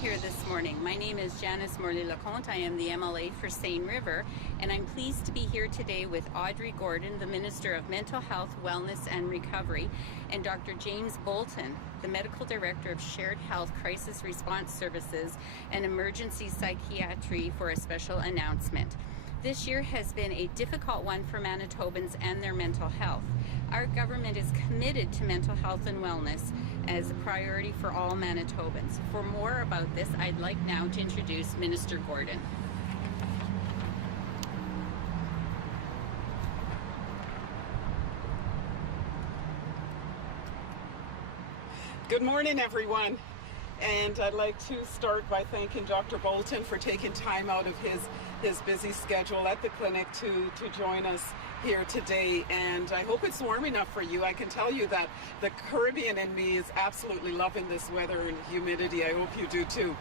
here this morning. My name is Janice Morley-Leconte. I am the MLA for Seine River, and I'm pleased to be here today with Audrey Gordan, the Minister of Mental Health, Wellness and Recovery, and Dr. James Bolton, the Medical Director of Shared Health Crisis Response Services and Emergency Psychiatry, for a special announcement. This year has been a difficult one for Manitobans and their mental health. Our government is committed to mental health and wellness as a priority for all Manitobans. For more about this, I'd like now to introduce Minister Gordan. Good morning, everyone. And I'd like to start by thanking Dr. Bolton for taking time out of his busy schedule at the clinic to join us here today. And I hope it's warm enough for you. I can tell you that the Caribbean in me is absolutely loving this weather and humidity. I hope you do too.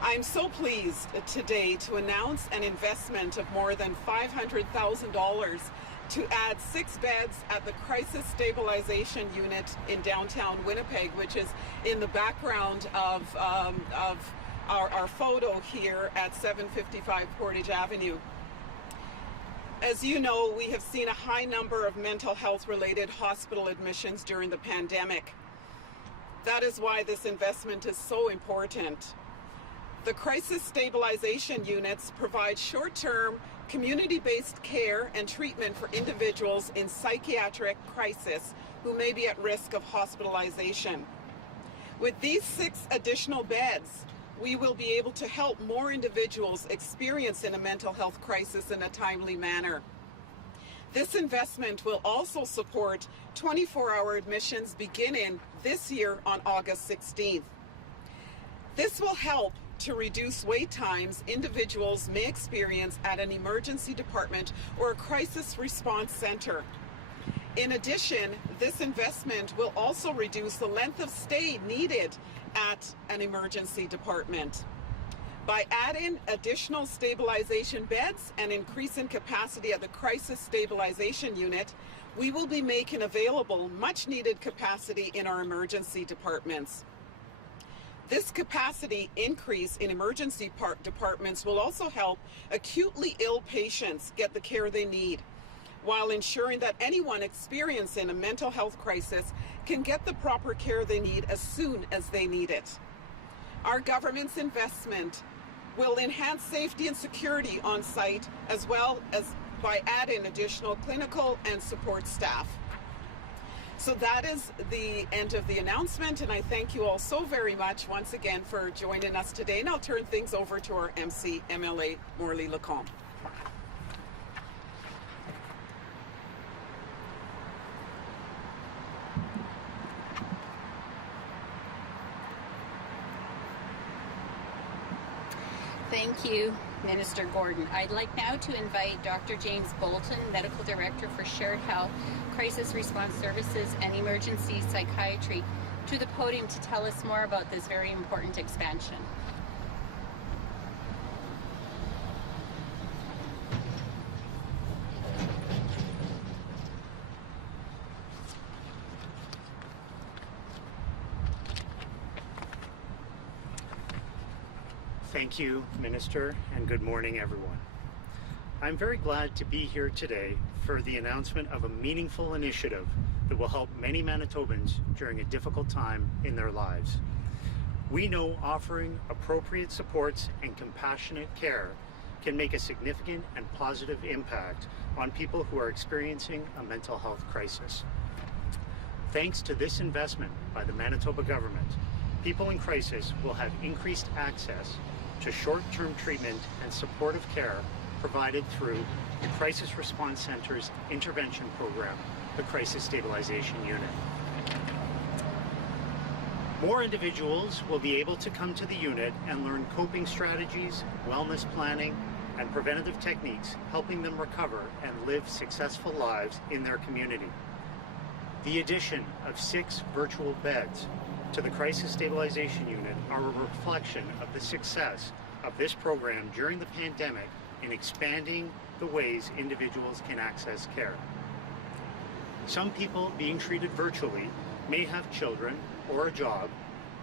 I'm so pleased today to announce an investment of more than $500,000 to add 6 beds at the Crisis Stabilization Unit in downtown Winnipeg, which is in the background of our photo here at 755 Portage Avenue. As you know, we have seen a high number of mental health related hospital admissions during the pandemic. That is why this investment is so important. The Crisis Stabilization Units provide short-term, community-based care and treatment for individuals in psychiatric crisis who may be at risk of hospitalization. With these 6 additional beds, we will be able to help more individuals experiencing a mental health crisis in a timely manner. This investment will also support 24-hour admissions beginning this year on August 16th. This will help to reduce wait times individuals may experience at an emergency department or a crisis response center. In addition, this investment will also reduce the length of stay needed at an emergency department. By adding additional stabilization beds and increasing capacity at the Crisis Stabilization Unit, we will be making available much needed capacity in our emergency departments. This capacity increase in emergency departments will also help acutely ill patients get the care they need, while ensuring that anyone experiencing a mental health crisis can get the proper care they need as soon as they need it. Our government's investment will enhance safety and security on site, as well as by adding additional clinical and support staff. So that is the end of the announcement, and I thank you all so very much once again for joining us today. And I'll turn things over to our MC, MLA Morley-Leconte. Thank you, Minister Gordan. I'd like now to invite Dr. James Bolton, Medical Director for Shared Health, Crisis Response Services and Emergency Psychiatry, to the podium to tell us more about this very important expansion. Thank you, Minister, and good morning, everyone. I'm very glad to be here today for the announcement of a meaningful initiative that will help many Manitobans during a difficult time in their lives. We know offering appropriate supports and compassionate care can make a significant and positive impact on people who are experiencing a mental health crisis. Thanks to this investment by the Manitoba government, people in crisis will have increased access to short-term treatment and supportive care provided through the Crisis Response Center's intervention program, the Crisis Stabilization Unit. More individuals will be able to come to the unit and learn coping strategies, wellness planning, and preventative techniques, helping them recover and live successful lives in their community. The addition of 6 virtual beds to the Crisis Stabilization Unit are a reflection of the success of this program during the pandemic in expanding the ways individuals can access care. Some people being treated virtually may have children or a job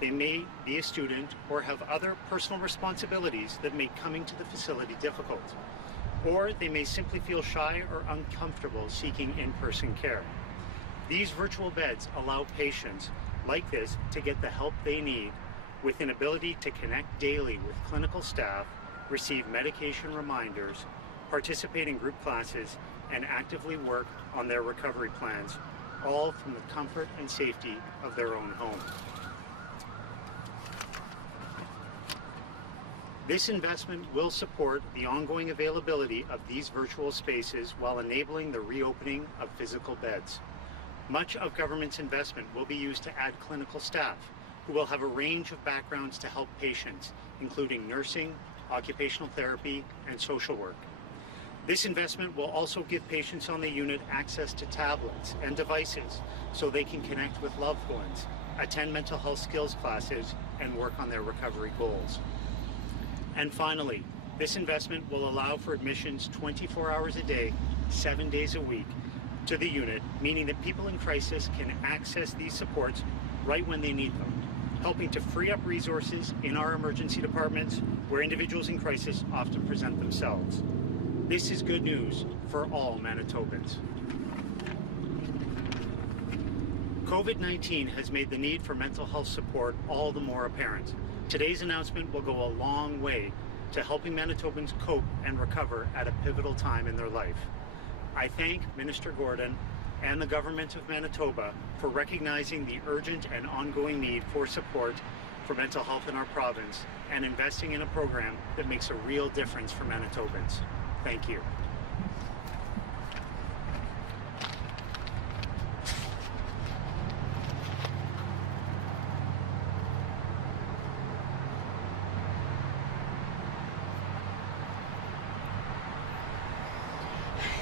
They may be a student or have other personal responsibilities that make coming to the facility difficult. Or they may simply feel shy or uncomfortable seeking in-person care. These virtual beds allow patients like this to get the help they need with an ability to connect daily with clinical staff, receive medication reminders, participate in group classes, and actively work on their recovery plans, all from the comfort and safety of their own home. This investment will support the ongoing availability of these virtual spaces while enabling the reopening of physical beds. Much of government's investment will be used to add clinical staff who will have a range of backgrounds to help patients, including nursing, occupational therapy, and social work. This investment will also give patients on the unit access to tablets and devices so they can connect with loved ones, attend mental health skills classes, and work on their recovery goals. And finally, this investment will allow for admissions 24 hours a day, 7 days a week to the unit, meaning that people in crisis can access these supports right when they need them, helping to free up resources in our emergency departments where individuals in crisis often present themselves. This is good news for all Manitobans. COVID-19 has made the need for mental health support all the more apparent. Today's announcement will go a long way to helping Manitobans cope and recover at a pivotal time in their life. I thank Minister Gordan and the Government of Manitoba for recognizing the urgent and ongoing need for support for mental health in our province and investing in a program that makes a real difference for Manitobans. Thank you.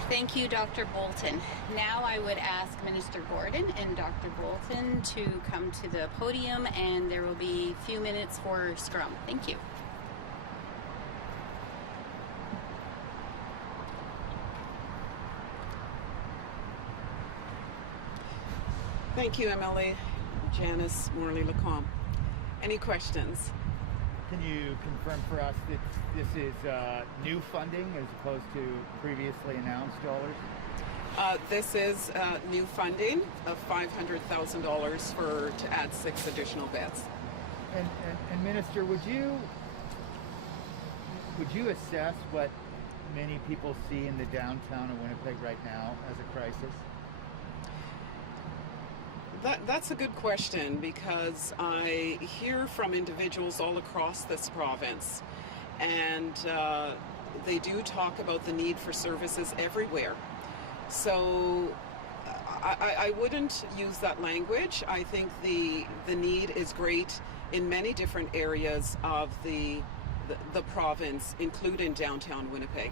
Thank you, Dr. Bolton. Now I would ask Minister Gordan and Dr. Bolton to come to the podium, and there will be a few minutes for scrum. Thank you. Thank you, MLA Janice Morley-Lacombe. Any questions? Can you confirm for us that this is new funding as opposed to previously announced dollars? This is new funding of $500,000 to add 6 additional beds. And Minister, would you assess what many people see in the downtown of Winnipeg right now as a crisis? That's a good question, because I hear from individuals all across this province, and they do talk about the need for services everywhere. So I wouldn't use that language. I think the need is great in many different areas of the province, including downtown Winnipeg.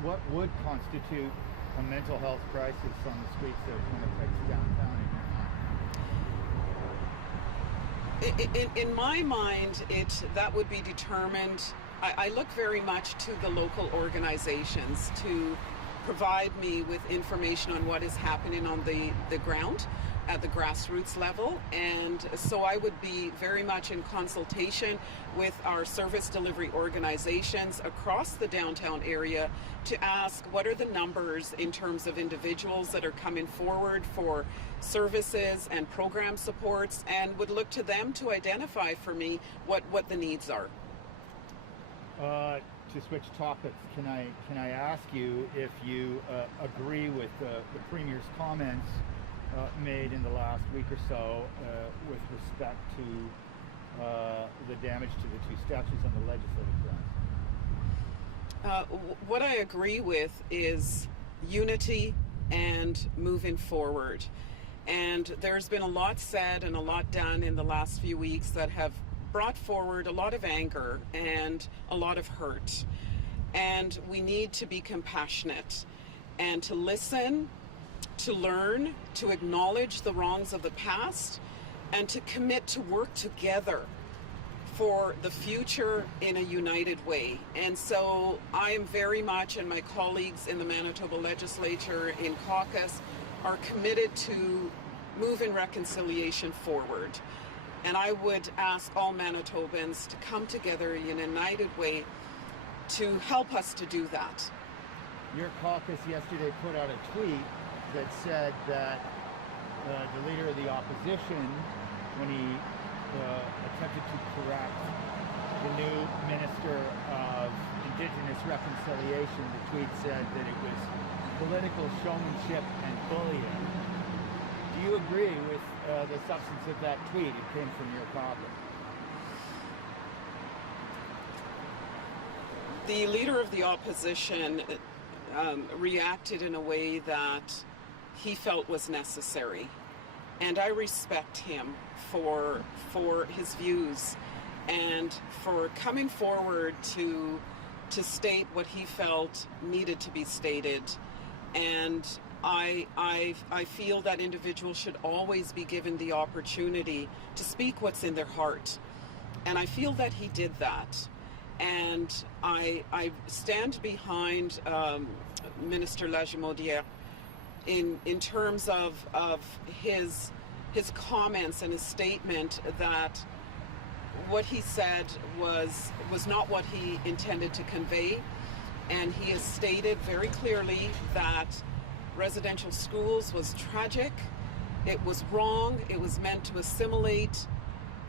What would constitute a mental health crisis on the streets of Winnipeg's downtown? In my mind, that would be determined. I look very much to the local organizations to provide me with information on what is happening on the ground at the grassroots level, and so I would be very much in consultation with our service delivery organizations across the downtown area to ask what are the numbers in terms of individuals that are coming forward for services and program supports, and would look to them to identify for me what the needs are. To switch topics, can I ask you if you agree with the Premier's comments made in the last week or so with respect to the damage to the 2 statues on the legislative grounds? What I agree with is unity and moving forward. And there's been a lot said and a lot done in the last few weeks that have brought forward a lot of anger and a lot of hurt. And we need to be compassionate and to listen, to learn, to acknowledge the wrongs of the past, and to commit to work together for the future in a united way. And so I am very much, and my colleagues in the Manitoba legislature in caucus are committed to moving reconciliation forward. And I would ask all Manitobans to come together in a united way to help us to do that. Your caucus yesterday put out a tweet that said that the leader of the opposition, when he attempted to correct the new Minister of Indigenous Reconciliation, the tweet said that it was political showmanship and bullying. Do you agree with the substance of that tweet? It came from your caucus. The leader of the opposition reacted in a way that he felt was necessary. And I respect him for his views and for coming forward to state what he felt needed to be stated. And I feel that individuals should always be given the opportunity to speak what's in their heart. And I feel that he did that. And I stand behind Minister Lajimodiere in terms of his comments and his statement that what he said was not what he intended to convey. And he has stated very clearly that residential schools was tragic, it was wrong, it was meant to assimilate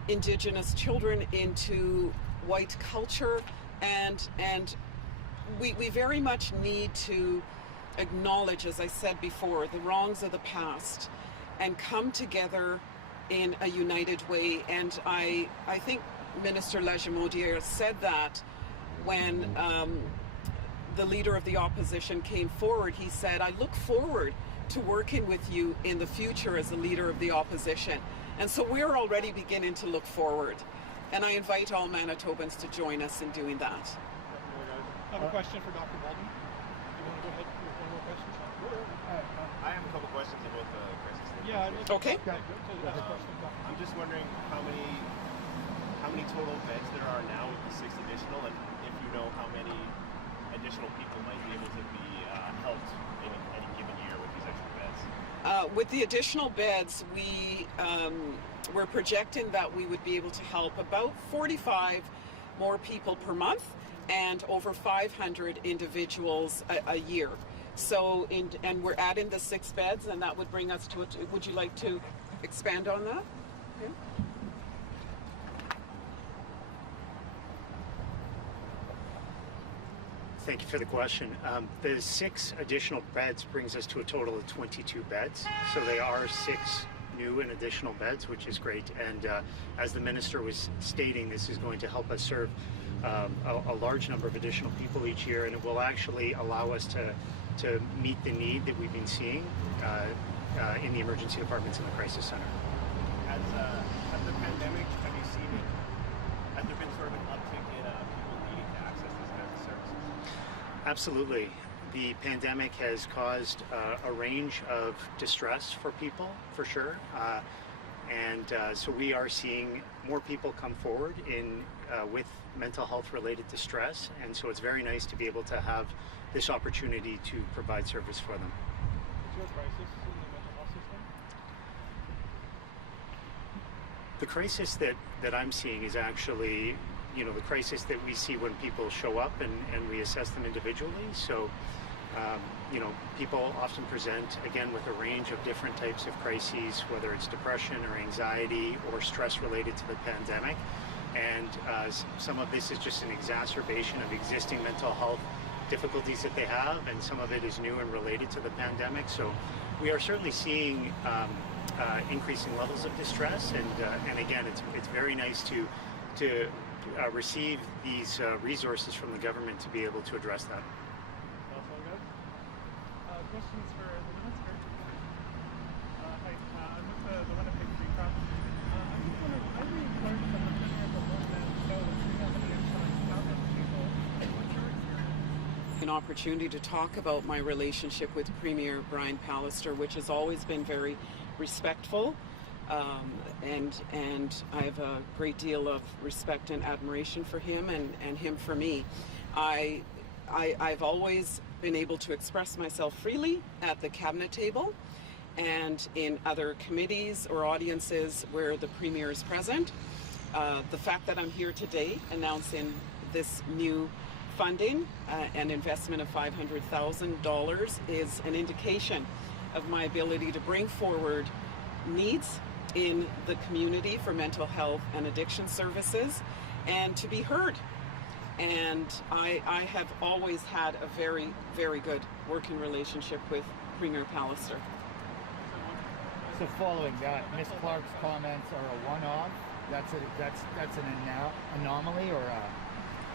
Indigenous children into white culture, and we very much need to acknowledge, as I said before, the wrongs of the past and come together in a united way. And I think Minister Lajimodiere said that when the leader of the opposition came forward. He said, I look forward to working with you in the future as the leader of the opposition. And so we're already beginning to look forward. And I invite all Manitobans to join us in doing that. I have a question for Dr. Bolton. You want to go ahead with one more question? I have a couple questions about the crisis. Yeah, I'd like to Okay. I'm just wondering how many total beds there are now with the 6 additional, and if you know how many additional people might be able to be helped in any given year with these extra beds. With the additional beds, we're projecting that we would be able to help about 45 more people per month and over 500 individuals a year. So, and we're adding the 6 beds, and that would bring us to it. Would you like to expand on that? Yeah. Thank you for the question. The 6 additional beds brings us to a total of 22 beds. So they are 6 new and additional beds, which is great. And as the minister was stating, this is going to help us serve a large number of additional people each year, and it will actually allow us to meet the need that we've been seeing in the emergency departments in the crisis center. As the pandemic, have you seen it? Has there been sort of an uptick in people needing to access these kinds of services? Absolutely. The pandemic has caused a range of distress for people, for sure. So we are seeing more people come forward with mental health related distress. And so it's very nice to be able to have this opportunity to provide service for them. Is there a crisis in the mental health system? The crisis that I'm seeing is actually, the crisis that we see when people show up and we assess them individually. So, people often present, again, with a range of different types of crises, whether it's depression or anxiety or stress related to the pandemic. And some of this is just an exacerbation of existing mental health difficulties that they have, and some of it is new and related to the pandemic. So we are certainly seeing increasing levels of distress, and again, it's very nice to receive these resources from the government to be able to address that. Questions for the minister? Hi, I'm with the Winnipeg Free Press. I'm just wondering, I read from the picture of the Bolton show that you have any insight about those people. What's your experience? An opportunity to talk about my relationship with Premier Brian Pallister, which has always been very respectful. and I have a great deal of respect and admiration for him and him for me. I've always been able to express myself freely at the cabinet table and in other committees or audiences where the Premier is present. The fact that I'm here today announcing this new funding, an investment of $500,000, is an indication of my ability to bring forward needs in the community for mental health and addiction services and to be heard. And I have always had a very, very good working relationship with Premier Pallister. So following that, Ms. Clark's comments are a one-off. That's an anomaly or a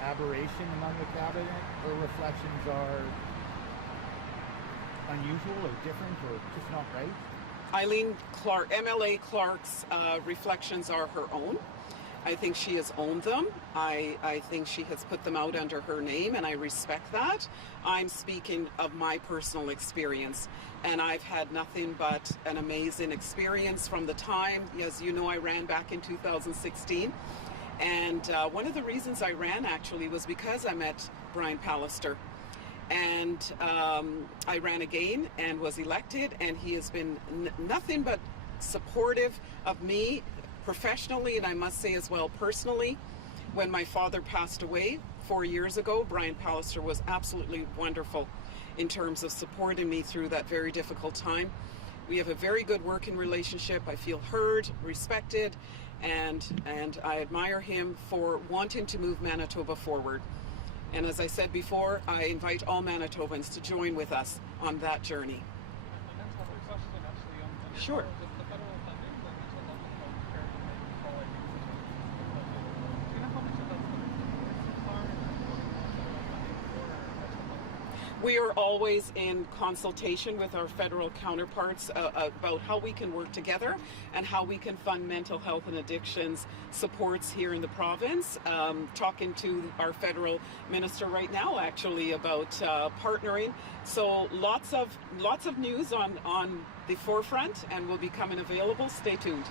aberration among the cabinet. Her reflections are unusual or different or just not right. Eileen Clark, MLA Clark's reflections are her own. I think she has owned them. I think she has put them out under her name, and I respect that. I'm speaking of my personal experience, and I've had nothing but an amazing experience from the time, as you know, I ran back in 2016. And one of the reasons I ran actually was because I met Brian Pallister. And I ran again and was elected, and he has been nothing but supportive of me professionally, and I must say as well personally. When my father passed away 4 years ago, Brian Pallister was absolutely wonderful in terms of supporting me through that very difficult time. We have a very good working relationship. I feel heard, respected, and I admire him for wanting to move Manitoba forward. And as I said before, I invite all Manitobans to join with us on that journey. Sure. We are always in consultation with our federal counterparts about how we can work together and how we can fund mental health and addictions supports here in the province. Talking to our federal minister right now, actually, about partnering. So lots of news on the forefront, and will be coming available. Stay tuned.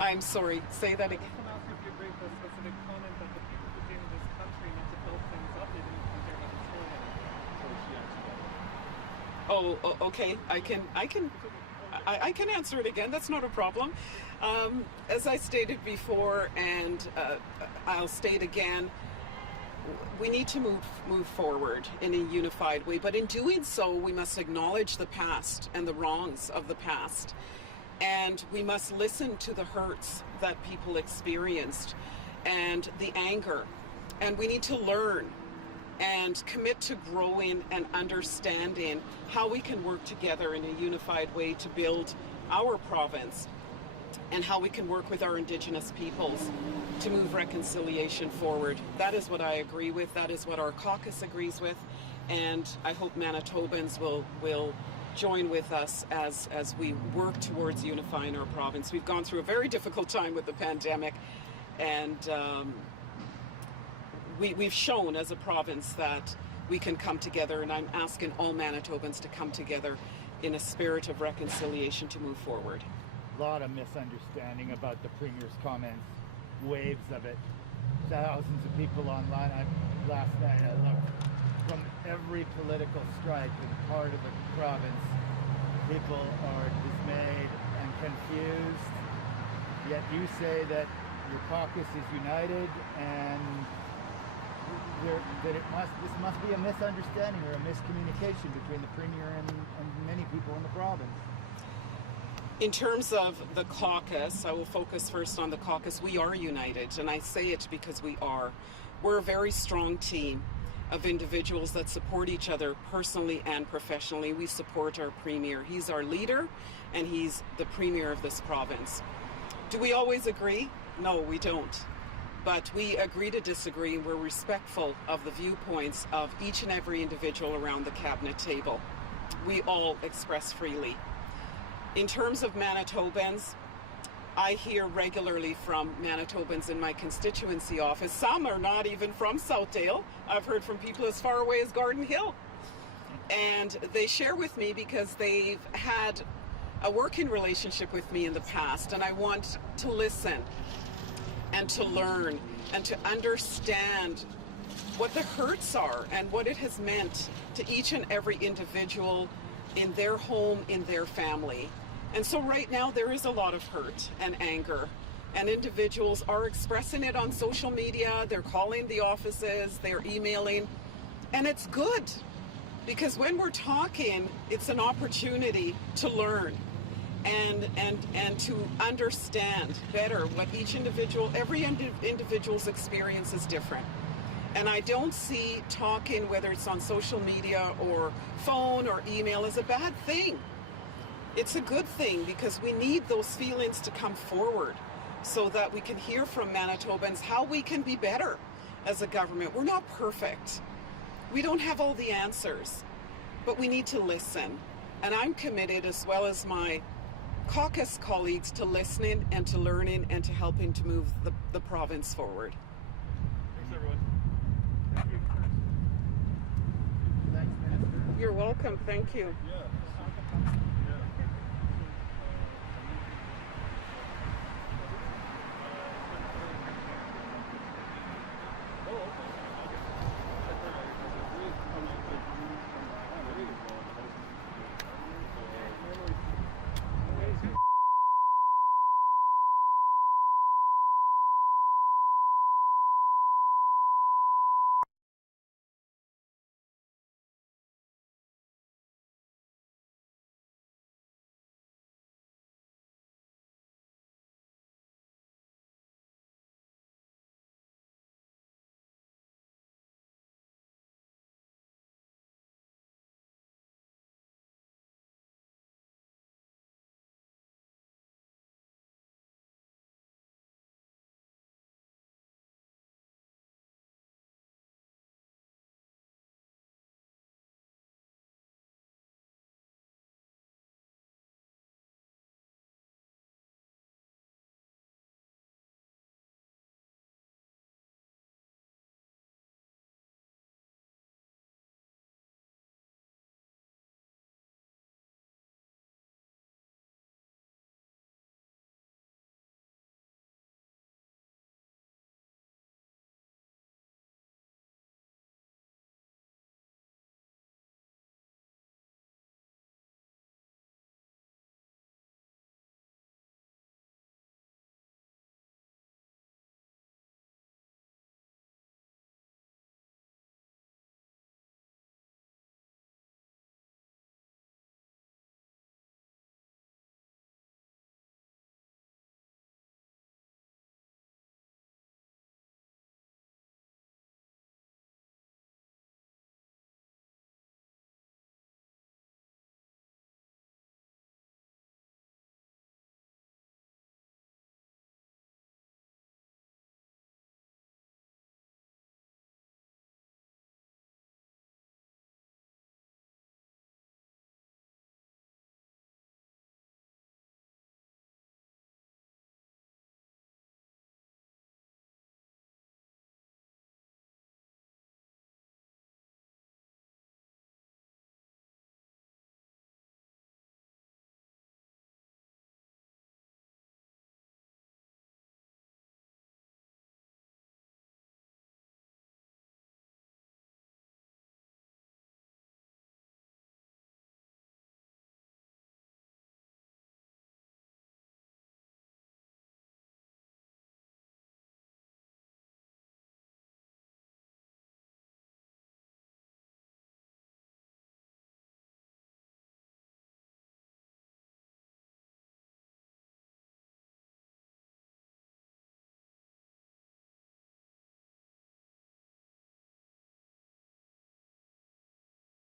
I'm sorry, say that again. I ask if you agree with the specific comment that the people who came to this country not to build things up, they didn't come here to destroy anything. Oh, okay. I can answer it again. That's not a problem. As I stated before, and I'll state again, we need to move forward in a unified way. But in doing so, we must acknowledge the past and the wrongs of the past. And we must listen to the hurts that people experienced and the anger. And we need to learn and commit to growing and understanding how we can work together in a unified way to build our province, and how we can work with our Indigenous peoples to move reconciliation forward. That is what I agree with. That is what our caucus agrees with. And I hope Manitobans will join with us as we work towards unifying our province. We've gone through a very difficult time with the pandemic, and we've shown as a province that we can come together, and I'm asking all Manitobans to come together in a spirit of reconciliation to move forward. A lot of misunderstanding about the Premier's comments, waves of it, thousands of people online. Last night I looked from every political stripe in part of the province. People are dismayed and confused, yet you say that your caucus is united, and that this must be a misunderstanding or a miscommunication between the Premier and many people in the province. In terms of the caucus, I will focus first on the caucus. We are united, and I say it because we are. We're a very strong team of individuals that support each other personally and professionally. We support our Premier. He's our leader, and he's the Premier of this province. Do we always agree? No, we don't. But we agree to disagree, and we're respectful of the viewpoints of each and every individual around the cabinet table. We all express freely. In terms of Manitobans, I hear regularly from Manitobans in my constituency office. Some are not even from Southdale. I've heard from people as far away as Garden Hill. And they share with me because they've had a working relationship with me in the past, and I want to listen and to learn and to understand what the hurts are and what it has meant to each and every individual in their home, in their family. And so right now there is a lot of hurt and anger, and individuals are expressing it on social media. They're calling the offices, they're emailing, and it's good, because when we're talking, it's an opportunity to learn and to understand better what each individual, every individual's experience is different. And I don't see talking, whether it's on social media or phone or email, as a bad thing. It's a good thing, because we need those feelings to come forward so that we can hear from Manitobans how we can be better as a government. We're not perfect. We don't have all the answers, but we need to listen. And I'm committed, as well as my caucus colleagues, to listening and to learning and to helping to move the province forward. Thanks, everyone. Thank you. Thanks, Minister. You're welcome. Thank you. Yeah.